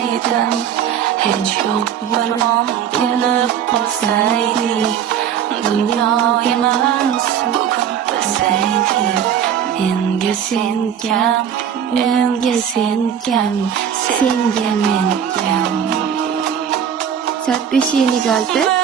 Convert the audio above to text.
aytdim hech yo'q balom kelib qolsaydi dunyo emas bugun bilsaydi menga sen kam menga sen kam senga men kam Saat 5:56